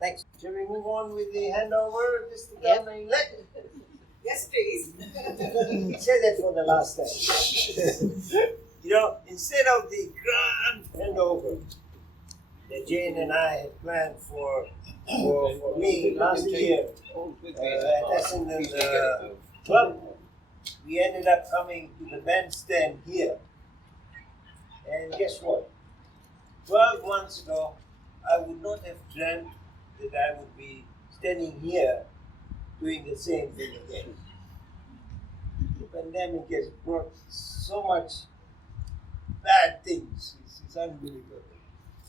Thanks. Shall we move on with the handover? Mr. Governor-elect? Yes, please. Say that for the last time. Instead of the grand handover that Jane and I had planned for me last year at Essendon Club, we ended up coming to the Bandstand here. And guess what? 12 months ago, I would not have dreamt that I would be standing here doing the same thing again. The pandemic has brought so much bad things. It's unbelievable.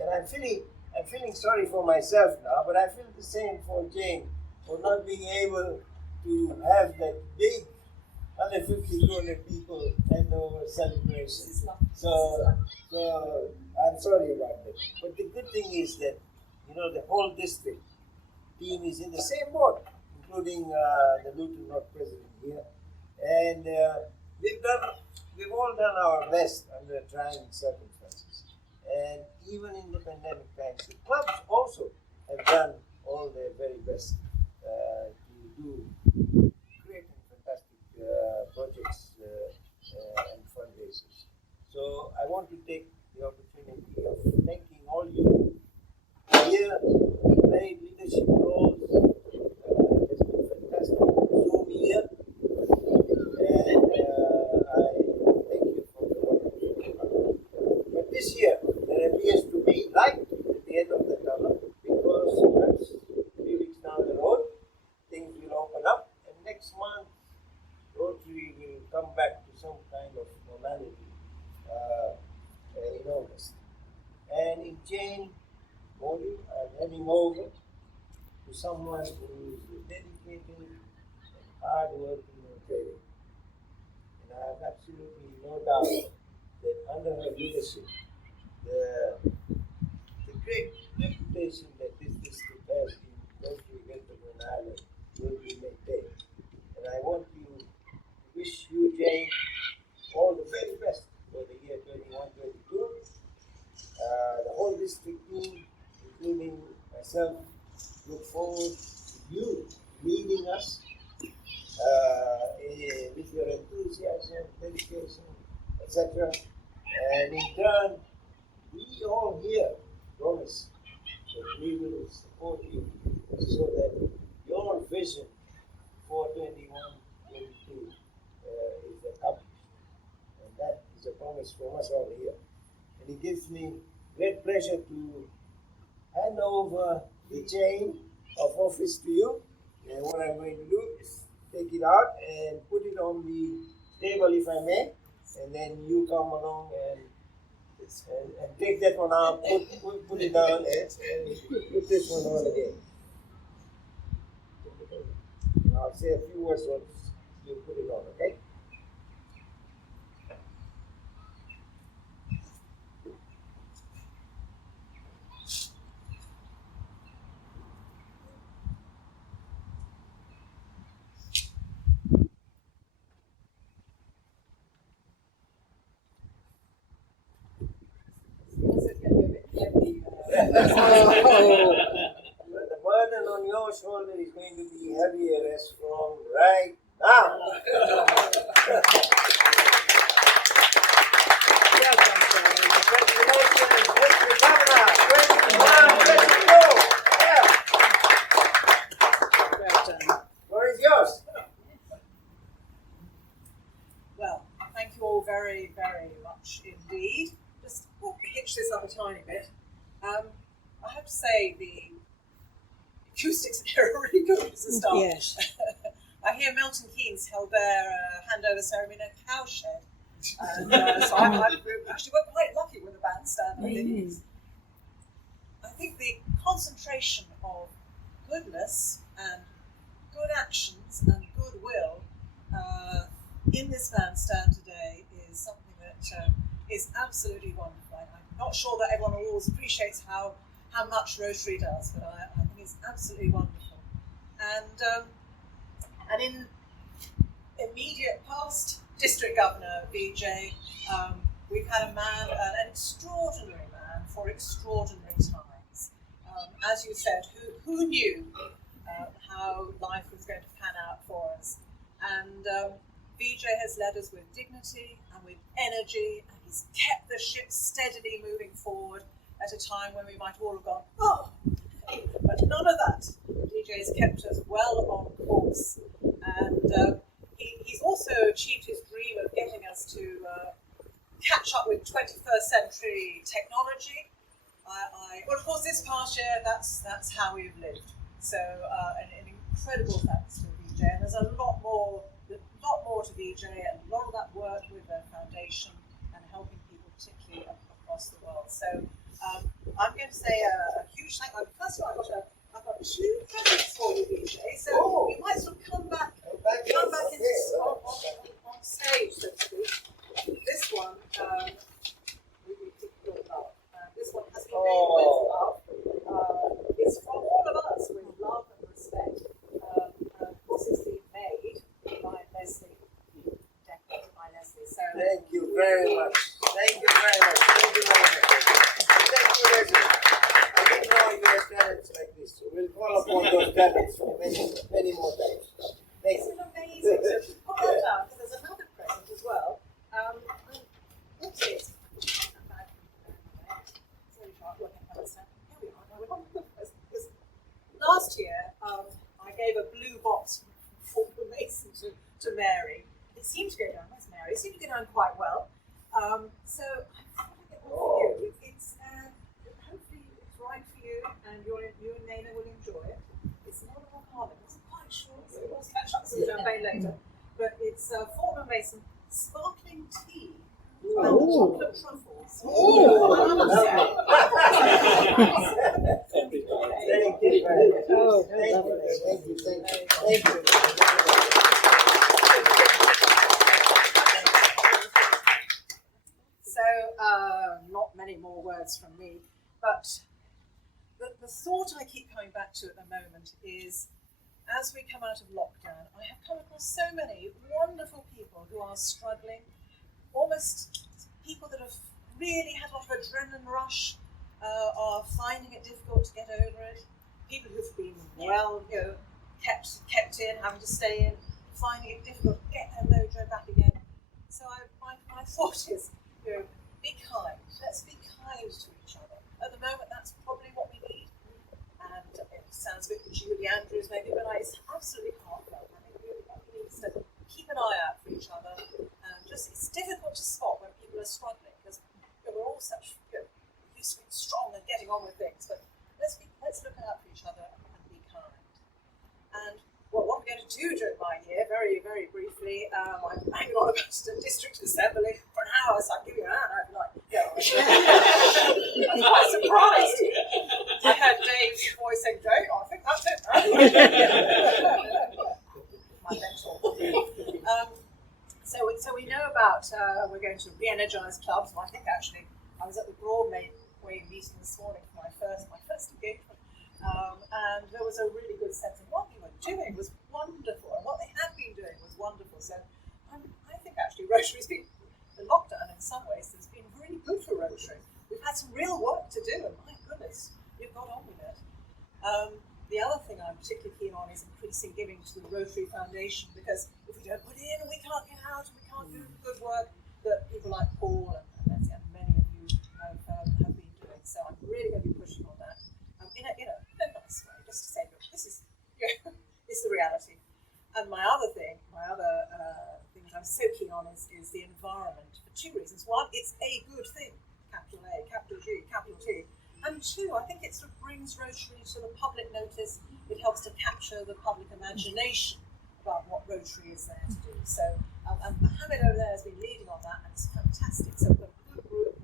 And I'm feeling sorry for myself now, but I feel the same for Jane, for not being able to have that big 150, 200 people handover celebration. So I'm sorry about that. But the good thing is that, the whole district team is in the same boat, including the Luton North president here. And we've all done our best under trying circumstances. And even in the pandemic times, the clubs also have done all their very best to do great and fantastic projects and fundraisers. So I want to take the opportunity of thanking all you here who played leadership roles. It has been fantastic Zoom here. And I thank you for the wonderful. But this year, there appears to be light at the end of the tunnel, because perhaps 3 weeks down the road, things will open up, and next month, Rotary will come back to some kind of normality in August. And in Jane Modi, I'm heading over to someone who is dedicated and hard-working Rotarian. And I have absolutely no doubt that under her leadership, the great reputation that this district has in Rotary Greater Ireland will be maintained. And I want to wish you, Jane, all the very best for the year 21-22. The whole district team, including myself, look forward to you leading us with your enthusiasm, dedication, etc. And in turn, we all here promise that we will support you so that your vision for 21-22 is accomplished. And that is a promise from us all here. And it gives me great pleasure to hand over the chain of office to you. And what I'm going to do is take it out and put it on the table, if I may. And then you come along and take that one out, put it down, and put this one on again. And I'll say a few words once you put it on, okay? But the burden on your shoulder is going to be heavier as from right now. Congratulations, Mr. Governor, 21-22. Yeah. Floor is yours. Well, thank you all very, very much indeed. Just hitch this up a tiny bit. I have to say the acoustics here are really good as a start. Yes. I hear Milton Keynes held their handover ceremony in a cowshed. And so I actually got quite lucky with the bandstand. I think the concentration of goodness and good actions and goodwill in this bandstand today is something that is absolutely wonderful. I'm not sure that everyone always appreciates how much Rotary does, but I think it's absolutely wonderful. And in immediate past District Governor VJ, we've had an extraordinary man for extraordinary times. as you said, who knew how life was going to pan out for us? And VJ has led us with dignity and with energy, and he's kept the ship steadily moving forward at a time when we might all have gone, oh, but none of that. DJ has kept us well on course, and he's also achieved his dream of getting us to catch up with 21st century technology. Well, of course, this past year, that's how we've lived. So, an incredible thanks to VJ, and there's a lot more to VJ, and a lot of that work with the foundation and helping people, particularly across the world. So, I'm going to say a huge thank you. First of all, I've got 2 presents for you, VJ. So you might sort of come back on stage, so to speak. This one, we picked your love. This one has been made with love. It's from all of us with love and respect. Of course, it's been made by Leslie, decorated by Leslie. So thank you very much. Thank you very much. Thank you very much. Thank you, Leslie. I didn't know you had talents like this. So we'll call upon those talents for many more times. Thank you. Isn't it amazing? So put that down, because there's another present as well. What's it? Last year, I gave a blue box from Mason to Mary. It seemed to go down. Where's Mary? It seemed to go down quite well. So I thought I'd get one for you. It's hopefully it's right for you, and you and Nana will enjoy it. It's not a alcoholic. It's quite short, so we'll catch up some champagne later. But it's Fortnum Mason sparkling tea. And chocolate truffles. Thank you very much. Thank you. So, not many more words from me, but the thought I keep coming back to at the moment is, as we come out of lockdown, I have come across so many wonderful people who are struggling, almost people that have really had a lot of adrenaline rush, are finding it difficult to get over it. People who've been kept in, having to stay in, finding it difficult to get their mojo back again. So my thought is, be kind. Let's be kind to each other. At the moment, that's probably what we need. And it sounds a bit Julie Andrews maybe, but it's absolutely heartfelt. I think we need to keep an eye out for each other. It's difficult to spot when people are struggling, because we're all such used to being strong and getting on with things. But let's look out for each other and be kind. And what we're going to do during my year, very, very briefly, I'm hanging on about the district assembly for an hour, so I'll give you an hour. I'd be like, I'm quite surprised. I heard Dave's voice saying, Jane, I think that's it. My mentor. So we know about, we're going to re-energise clubs. Well, I think actually I was at the Broadway meeting this morning for my first engagement, and there was a really good sense of what they were doing was wonderful, and what they had been doing was wonderful. So I think actually Rotary's been, the lockdown in some ways has been really good for Rotary. We've had some real work to do, and my goodness, you've got on with it. The other thing I'm particularly keen on is increasing giving to the Rotary Foundation, because if we don't put in, we can't get out, and we can't do the good work that people like Paul and many of you have been doing. So I'm really going to be pushing on that in a nice way, just to say, look, this is it's the reality. And my other thing that I'm so keen on is the environment, for 2 reasons. One, it's a good thing, capital A, capital G, capital T. And 2, I think it sort of brings Rotary to the public notice. It helps to capture the public imagination about what Rotary is there to do. So, and Mohammed over there has been leading on that, and it's fantastic. So we've got a good group,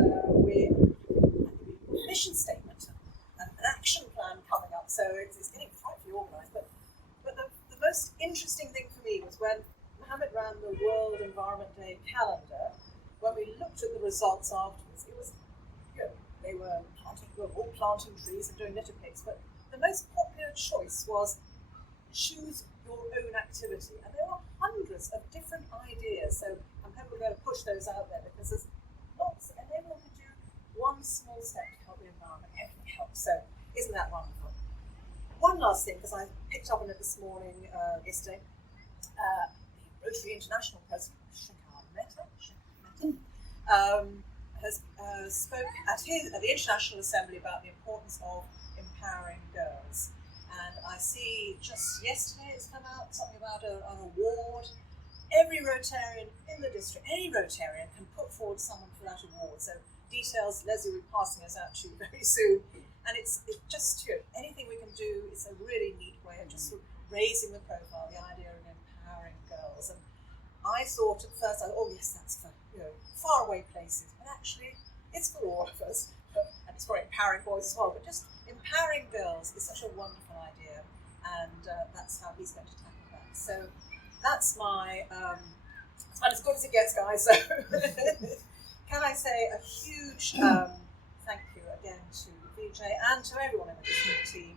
and we're a mission statement and an action plan coming up. So it's getting frightfully organised. But the most interesting thing for me was when Mohammed ran the World Environment Day calendar. When we looked at the results afterwards, it was they were all planting trees and doing litter picks, but the most popular choice was choose your own activity. And there are hundreds of different ideas, so I'm hoping we're going to push those out there, because there's lots, and everyone can do one small step to help the environment, everything helps. So isn't that wonderful? One last thing, because I picked up on it this morning, yesterday, the Rotary International President, has spoke at the International Assembly about the importance of empowering girls. And I see just yesterday it's come out something about an award. Every Rotarian in the district, any Rotarian can put forward someone for that award. So details, Leslie will be passing us out to you very soon. And it's just, anything we can do, it's a really neat way of just sort of raising the profile, the idea of empowering girls. And I thought at first, oh yes, that's for faraway places, but actually it's for all of us. And it's for empowering boys as well, but just empowering girls is such a wonderful idea, and that's how he's going to tackle that. So that's my, and as good as it gets, guys. So can I say a huge thank you again to VJ and to everyone in the district team.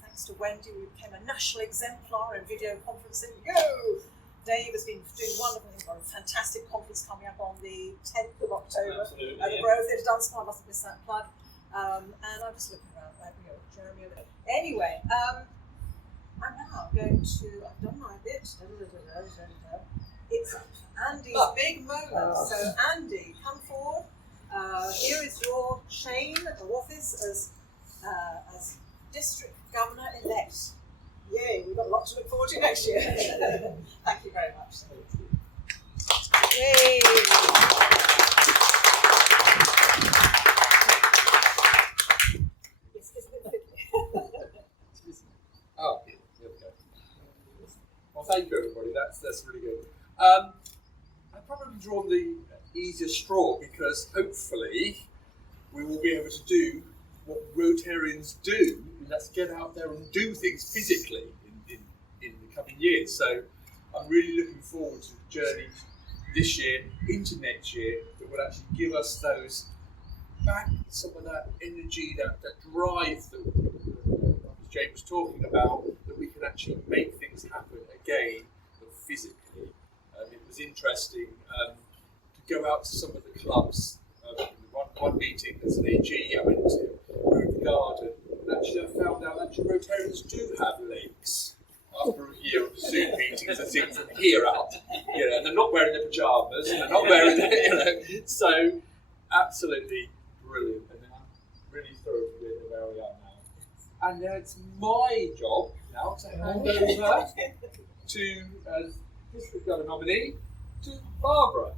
Thanks to Wendy, we became a national exemplar in video conferencing. Go! Dave has been doing wonderful things. We've got a fantastic conference coming up on the 10th of October at the Grove Theatre Dance Club. I mustn't miss that plug. And I'm just looking around, Jeremy. Anyway, I'm now going to, I've done my bit. It's Andy's big moment. So Andy, come forward. Here is your chain of office as District Governor-elect. Yay, we've got a lot to look forward to next year. Thank you very much. Yay. It's a bit fiddly. Oh, here we go. Well, thank you, everybody. That's really good. I've probably drawn the easier straw because hopefully we will be able to do what Rotarians do, and that's get out there and do things physically in the coming years. So I'm really looking forward to the journey this year into next year that will actually give us those back, some of that energy, that drive that Jane was talking about, that we can actually make things happen again, but physically. It was interesting to go out to some of the clubs. One meeting as an AG I went to, the garden, and actually I found out that Rotarians do have legs after a year of Zoom meetings and things from here out. And they're not wearing their pyjamas, and they're not wearing their, so absolutely brilliant. And I'm really thrilled to be where we are now. And it's my job now to hand over to District Governor nominee to Barbara.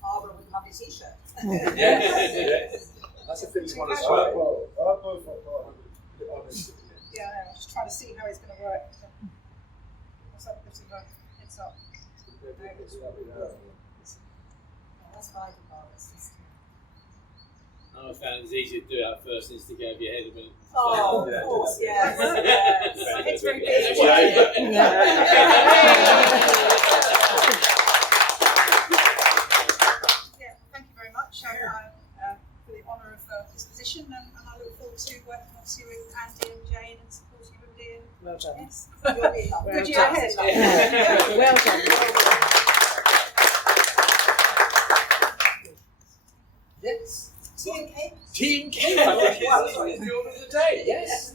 Barbara with a lovely t-shirt. Yes. That's a finished one as well. Yeah, I'm just trying to see how it's going to work. What's up, Heads up. Oh, that's fine, Barbara. I found it's easier to do that first than to go over your head a minute. Oh, of course, yes. It's very busy. Thank you very much for the honour of this position, and I look forward to working obviously with Andy and Jane and supporting everybody. Well done. Yes. Good year ahead. Well done. Yes. Tea and cake. Tea and cake. I think it's the order of the day. Yes.